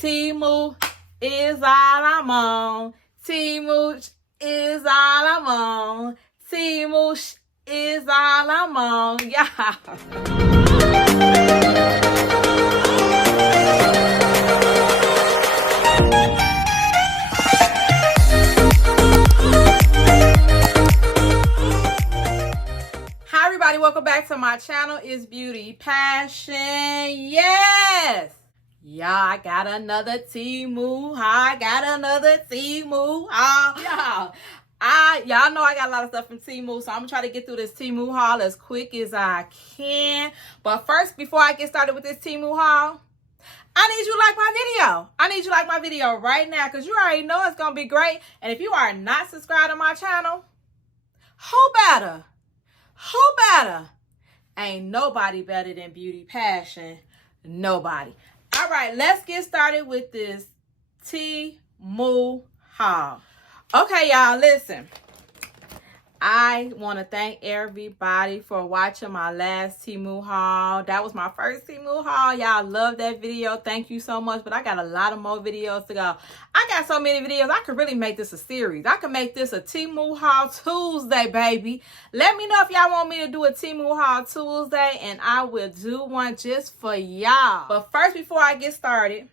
Temu is all I'm on. Temu is all I'm on. Temu is all I'm on. Yeah. Welcome back to my channel. It's Beauty Passion. Yes, y'all, I got another Temu haul. I got another Temu haul. Y'all know I got a lot of stuff from Temu, so I'm gonna try to get through this Temu haul as quick as I can. But first, before I get started with this Temu haul, I need you to like my video. I need you to like my video right now, because you already know it's gonna be great. And if you are not subscribed to my channel, who better? Who better? Ain't nobody better than Beauty Passion. Nobody. All right, let's get started with this Temu haul. Okay, y'all, listen. I want to thank everybody for watching my last Temu haul. That was my first Temu haul. Y'all love that video. Thank you so much. But I got a lot of more videos to go. I got so many videos. I could really make this a series. I could make this a Temu haul Tuesday, baby. Let me know if y'all want me to do a Temu haul Tuesday, and I will do one just for y'all. But first, before I get started,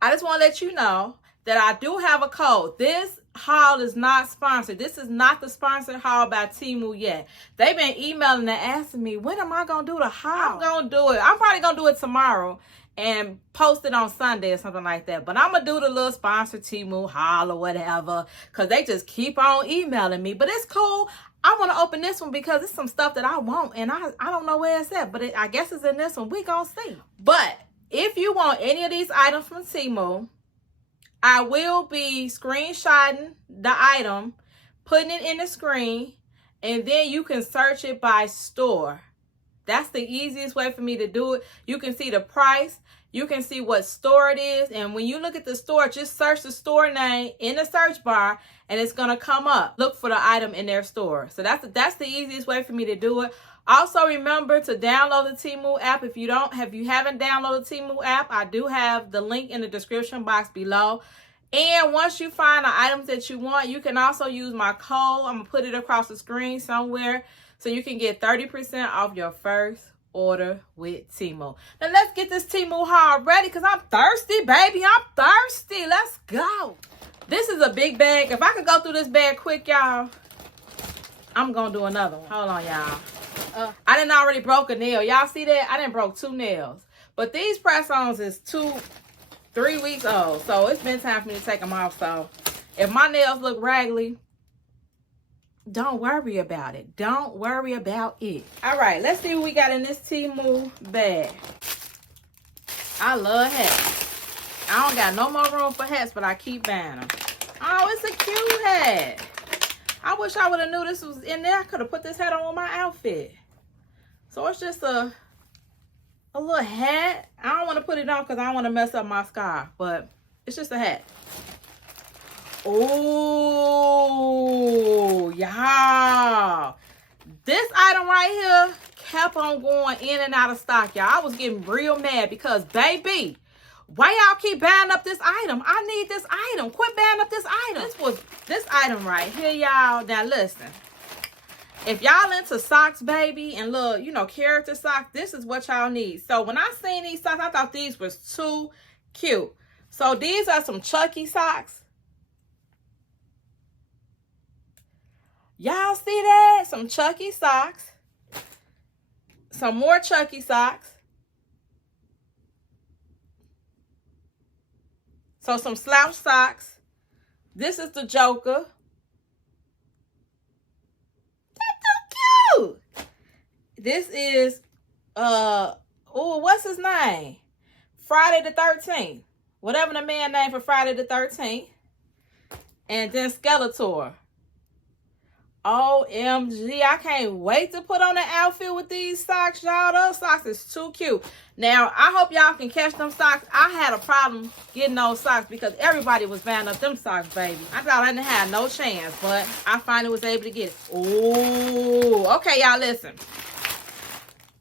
I just want to let you know that I do have a code. This haul is not sponsored. This is not the sponsored haul by Temu yet. They've been emailing and asking me, when am I gonna do the haul? I'm gonna do it. I'm probably gonna do it tomorrow and post it on Sunday or something like that. But I'm gonna do the little sponsored Temu haul or whatever, because they just keep on emailing me. But it's cool. I want to open this one because it's some stuff that I want, and I don't know where it's at, but I guess it's in this one. We gonna see. But if you want any of these items from Temu, I will be screenshotting the item, putting it in the screen, and then you can search it by store. That's the easiest way for me to do it. You can see the price. You can see what store it is. And when you look at the store, just search the store name in the search bar, and it's going to come up. Look for the item in their store. So that's the easiest way for me to do it. Also, remember to download the Temu app. If you haven't downloaded the Temu app, I do have the link in the description box below. And once you find the items that you want, you can also use my code. I'm going to put it across the screen somewhere so you can get 30% off your first order with Temu. Now, let's get this Temu haul ready, because I'm thirsty, baby. I'm thirsty. Let's go. This is a big bag. If I could go through this bag quick, y'all, I'm going to do another one. Hold on, y'all. I done already broke a nail. Y'all see that? I done broke 2 nails. But these press-ons is 3 weeks old. So it's been time for me to take them off. So if my nails look raggedy, don't worry about it. Don't worry about it. All right, let's see what we got in this Temu bag. I love hats. I don't got no more room for hats, but I keep buying them. Oh, it's a cute hat. I wish I would have knew this was in there. I could have put this hat on with my outfit. So it's just a little hat. I don't want to put it on because I don't want to mess up my scarf, but it's just a hat. Oh, y'all. This item right here kept on going in and out of stock, y'all. I was getting real mad because, baby, why y'all keep buying up this item? I need this item. Quit buying up this item. This item right here, y'all. Now, listen. If y'all into socks, baby, and little, character socks, this is what y'all need. So when I seen these socks, I thought these was too cute. So these are some Chucky socks. Y'all see that? Some Chucky socks. Some more Chucky socks. So some slouch socks. This is the Joker. This is, what's his name? Friday the 13th. Whatever the man name for Friday the 13th. And then Skeletor. OMG, I can't wait to put on an outfit with these socks, y'all. Those socks is too cute. Now, I hope y'all can catch them socks. I had a problem getting those socks because everybody was buying up them socks, baby. I thought I didn't have no chance, but I finally was able to get it. Ooh, okay, y'all, listen.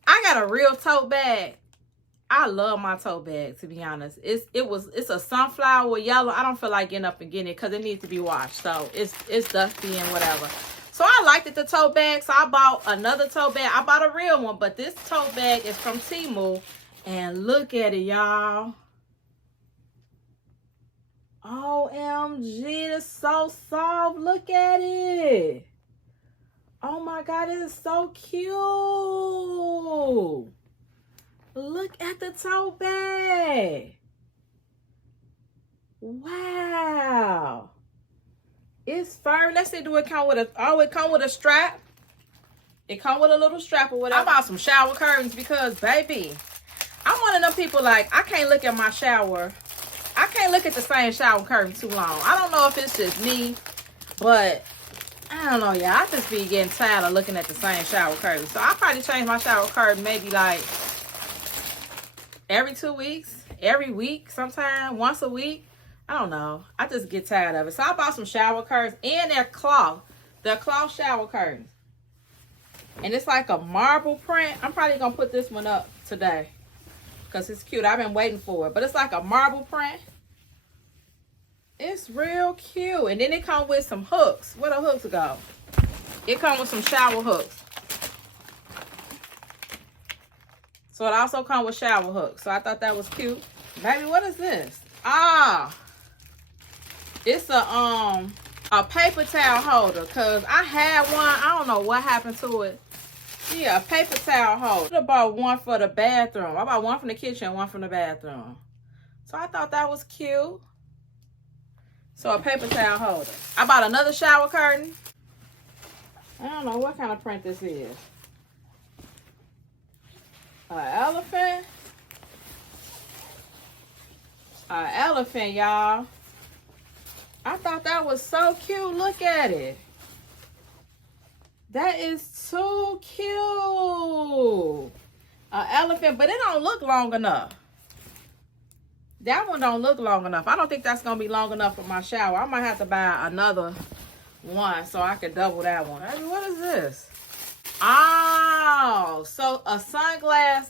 I got a real tote bag. I love my tote bag, to be honest. It's a sunflower yellow. I don't feel like getting up and getting it because it needs to be washed. So it's dusty and whatever. So I liked it, the tote bag. So I bought another tote bag. I bought a real one, but this tote bag is from Temu. And look at it, y'all. OMG, it's so soft. Look at it. Oh my God, it is so cute. Look at the tote bag. Wow. It's fur. Let's see, do it come with a, oh, it come with a strap. It come with a little strap or whatever. I bought some shower curtains because, baby, I'm one of them people like, I can't look at my shower. I can't look at the same shower curtain too long. I don't know if it's just me, but I don't know, yeah. I just be getting tired of looking at the same shower curtain. So I probably change my shower curtain maybe like every 2 weeks, every week, sometime, once a week. I don't know. I just get tired of it. So I bought some shower curtains and they're cloth. They're cloth shower curtains. And it's like a marble print. I'm probably going to put this one up today because it's cute. I've been waiting for it. But it's like a marble print. It's real cute. And then it comes with some hooks. Where the hooks go? It comes with some shower hooks. So it also comes with shower hooks. So I thought that was cute. Baby, what is this? Ah, it's a paper towel holder. Cause I had one. I don't know what happened to it. Yeah, a paper towel holder. I bought one for the bathroom. I bought one from the kitchen and one from the bathroom. So I thought that was cute. So a paper towel holder. I bought another shower curtain. I don't know what kind of print this is. An elephant. An elephant, y'all. I thought that was so cute. Look at it. That is too cute. An elephant, but it don't look long enough. That one don't look long enough. I don't think that's going to be long enough for my shower. I might have to buy another one so I could double that one. Hey, what is this? Oh, so a sunglass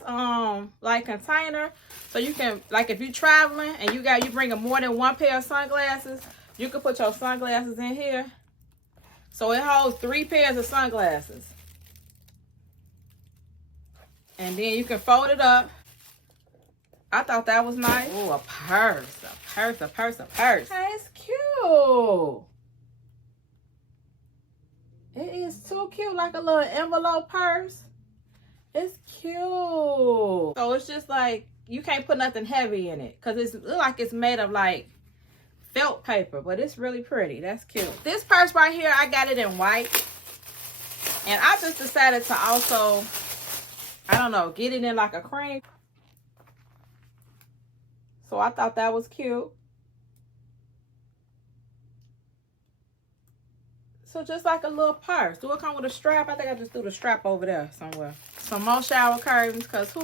like container. So you can, like, if you're traveling and you bringing more than one pair of sunglasses, you can put your sunglasses in here. So it holds 3 pairs of sunglasses. And then you can fold it up. I thought that was nice. Oh, a purse. A purse, a purse, a purse. Hey, it's cute. It is too cute, like a little envelope purse. It's cute. So it's just like, you can't put nothing heavy in it because it looks like it's made of like felt paper, but it's really pretty. That's cute. This purse right here, I got it in white. And I just decided to also, I don't know, get it in like a cream. So I thought that was cute. So just like a little purse. Do it come with a strap? I think I just threw the strap over there somewhere. Some more shower curtains, because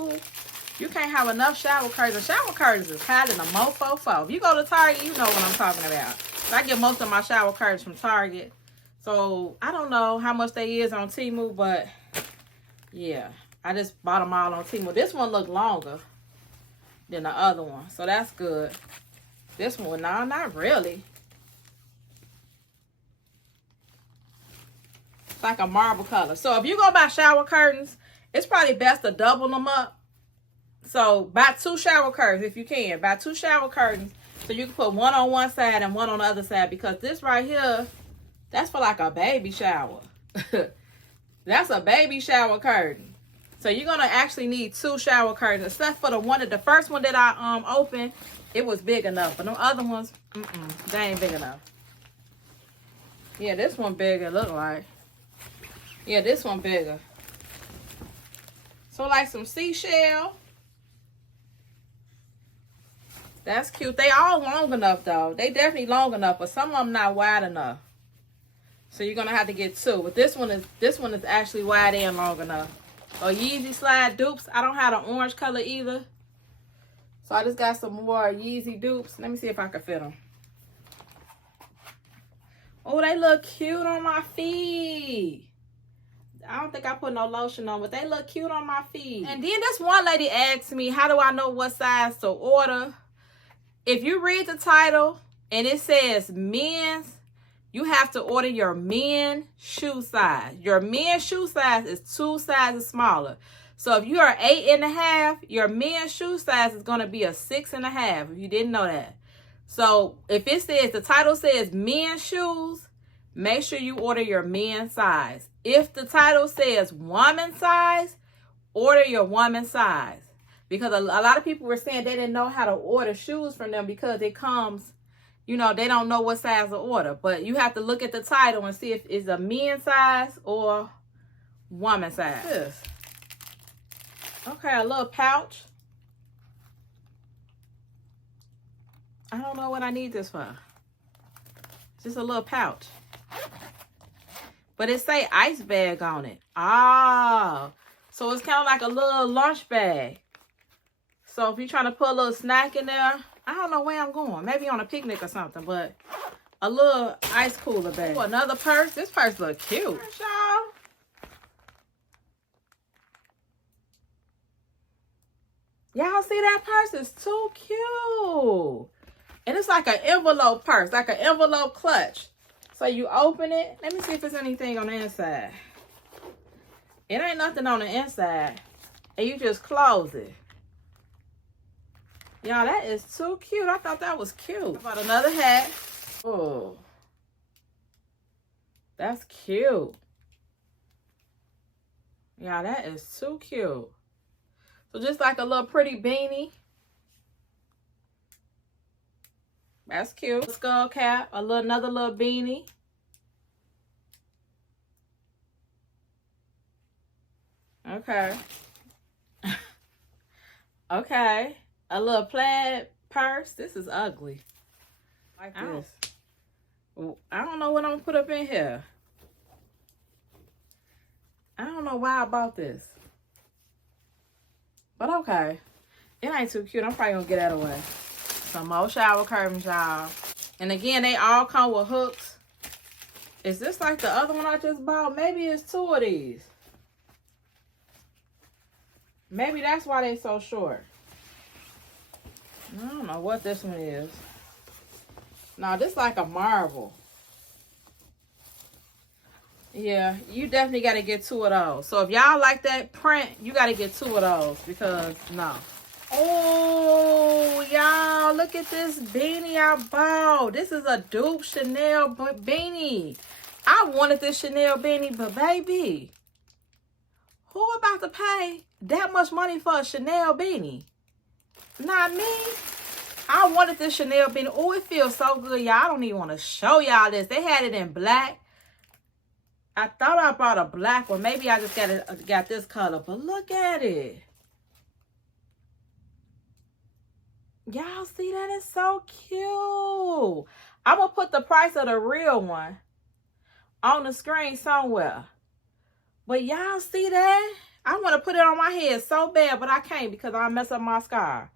you can't have enough shower curtains. Shower curtains is higher than a mofo. If you go to Target, you know what I'm talking about. I get most of my shower curtains from Target. So I don't know how much they is on Temu, but yeah. I just bought them all on Temu. This one looked longer than the other one. So that's good. This one, no, not really. It's like a marble color. So if you go buy shower curtains, it's probably best to double them up. So buy 2 shower curtains if you can. Buy 2 shower curtains so you can put one on one side and one on the other side, because this right here, that's for like a baby shower. That's a baby shower curtain. So you're gonna actually need 2 shower curtains, except for the first one that I opened, it was big enough. But them other ones, they ain't big enough. Yeah, this one bigger, look like. Yeah, this one bigger. So like some seashell. That's cute. They all long enough though. They definitely long enough, but some of them not wide enough. So you're gonna have to get 2. But this one is actually wide and long enough. Or Yeezy slide dupes. I don't have the orange color either. So I just got some more Yeezy dupes. Let me see if I can fit them. Oh, they look cute on my feet. I don't think I put no lotion on, but they look cute on my feet. And then this one lady asked me, how do I know what size to order? If you read the title and it says men's, you have to order your men's shoe size. Your men's shoe size is 2 sizes smaller. So if you are 8.5, your men's shoe size is going to be a 6.5, if you didn't know that. So if it says, the title says men's shoes, make sure you order your men's size. If the title says woman size, order your woman size. Because a lot of people were saying they didn't know how to order shoes from them because it comes, you know, they don't know what size to order. But you have to look at the title and see if it's a men's size or woman size. This. Okay, a little pouch. I don't know what I need this for. It's just a little pouch. But it say ice bag on it. Ah, so it's kind of like a little lunch bag. So if you're trying to put a little snack in there, I don't know where I'm going. Maybe on a picnic or something, but a little ice cooler bag. Oh, another purse. This purse look cute, y'all. Y'all see that purse? It's too cute. And it's like an envelope purse, like an envelope clutch. So you open it. Let me see if there's anything on the inside. It ain't nothing on the inside. And you just close it. Y'all, that is too cute. I thought that was cute. About another hat. Oh, that's cute. Y'all, that is too cute. So just like a little pretty beanie. That's cute. Skull cap. Another little beanie. Okay. Okay. A little plaid purse. This is ugly. Like this. I don't know what I'm gonna put up in here. I don't know why I bought this. But okay. It ain't too cute. I'm probably gonna get that away. Some more shower curtains, y'all. And again, they all come with hooks. Is this like the other one I just bought? Maybe it's 2 of these. Maybe that's why they so short. I don't know what this one is. No, this like a marble. Yeah, you definitely got to get 2 of those. So if y'all like that print, you got to get 2 of those because no. Oh, y'all, look at this beanie I bought. This is a dupe Chanel beanie. I wanted this Chanel beanie, but baby, who about to pay that much money for a Chanel beanie? Not me. I wanted this Chanel beanie. Oh, it feels so good, y'all. I don't even want to show y'all this. They had it in black. I thought I brought a black one. Maybe I just got this color, but look at it. Y'all see that? It's so cute. I'm going to put the price of the real one on the screen somewhere. But y'all see that? I want to put it on my head so bad, but I can't because I'll mess up my scar.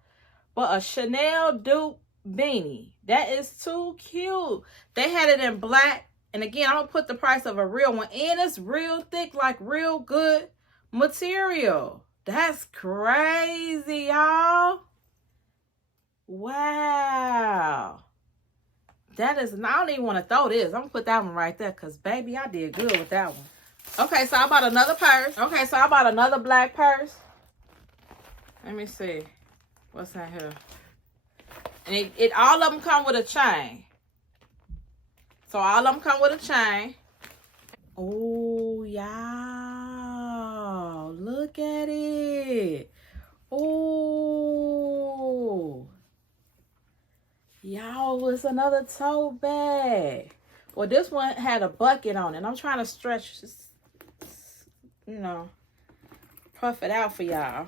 But a Chanel dupe beanie. That is too cute. They had it in black. And again, I'm going to put the price of a real one. And it's real thick, like real good material. That's crazy, y'all. Wow. That is, I don't even want to throw this. I'm going to put that one right there because, baby, I did good with that one. Okay, so I bought another purse. Okay, so I bought another black purse. Let me see. What's in here? And all of them come with a chain. So all of them come with a chain. Oh, y'all. Look at it. Oh. Y'all, it's another tote bag. Well, this one had a bucket on it. I'm trying to stretch, you know, puff it out for y'all.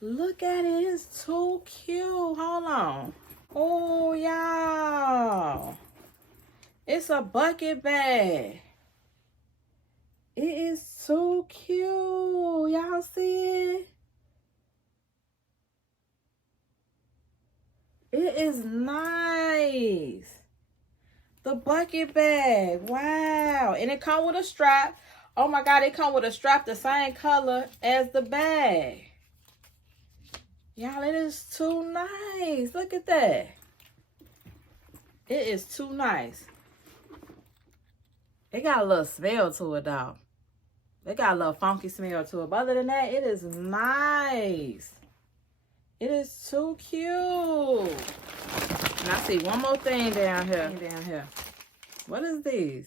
Look at it. It's too cute. Hold on. Oh, y'all. It's a bucket bag. It is too cute. Y'all see it? It is nice. The bucket bag. Wow. And it comes with a strap. Oh my God, it come with a strap the same color as the bag. Y'all, it is too nice. Look at that. It is too nice. It got a little smell to it, though. It got a little funky smell to it. But other than that, it is nice. It is too cute. And I see one more thing down here. What is these?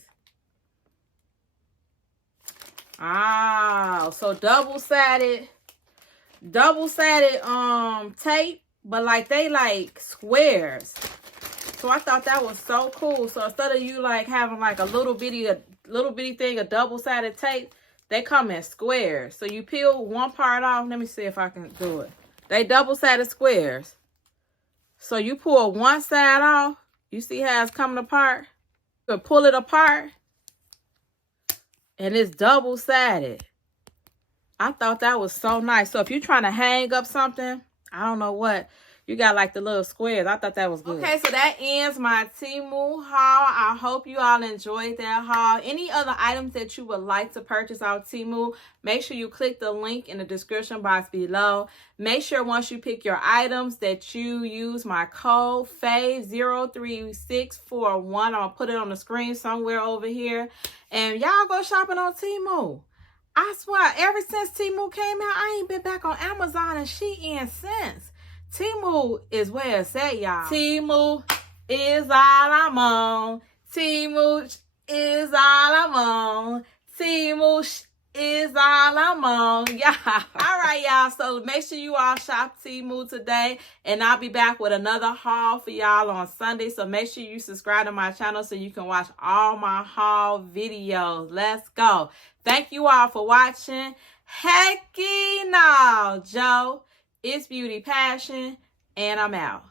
Ah, so double-sided tape, but like they like squares. So I thought that was so cool. So instead of you like having like a little bitty thing of double-sided tape, they come in squares. So you peel one part off. Let me see if I can do it. They double-sided squares. So you pull one side off. You see how it's coming apart? You can pull it apart. And it's double-sided. I thought that was so nice. So if you're trying to hang up something, I don't know what, you got like the little squares. I thought that was good. Okay, so that ends my Temu haul. I hope you all enjoyed that haul. Any other items that you would like to purchase on Temu, make sure you click the link in the description box below. Make sure once you pick your items that you use my code FAVE03641. I'm going to put it on the screen somewhere over here. And y'all go shopping on Temu. I swear, ever since Temu came out, I ain't been back on Amazon and Shein since. Temu is where it's at, y'all. Temu is all I'm on. Temu is all I'm on. Temu is all I'm on. Yeah. All right, y'all. So make sure you all shop Temu today. And I'll be back with another haul for y'all on Sunday. So make sure you subscribe to my channel so you can watch all my haul videos. Let's go. Thank you all for watching. Hecky no, Joe. It's Beauty Passion. And I'm out.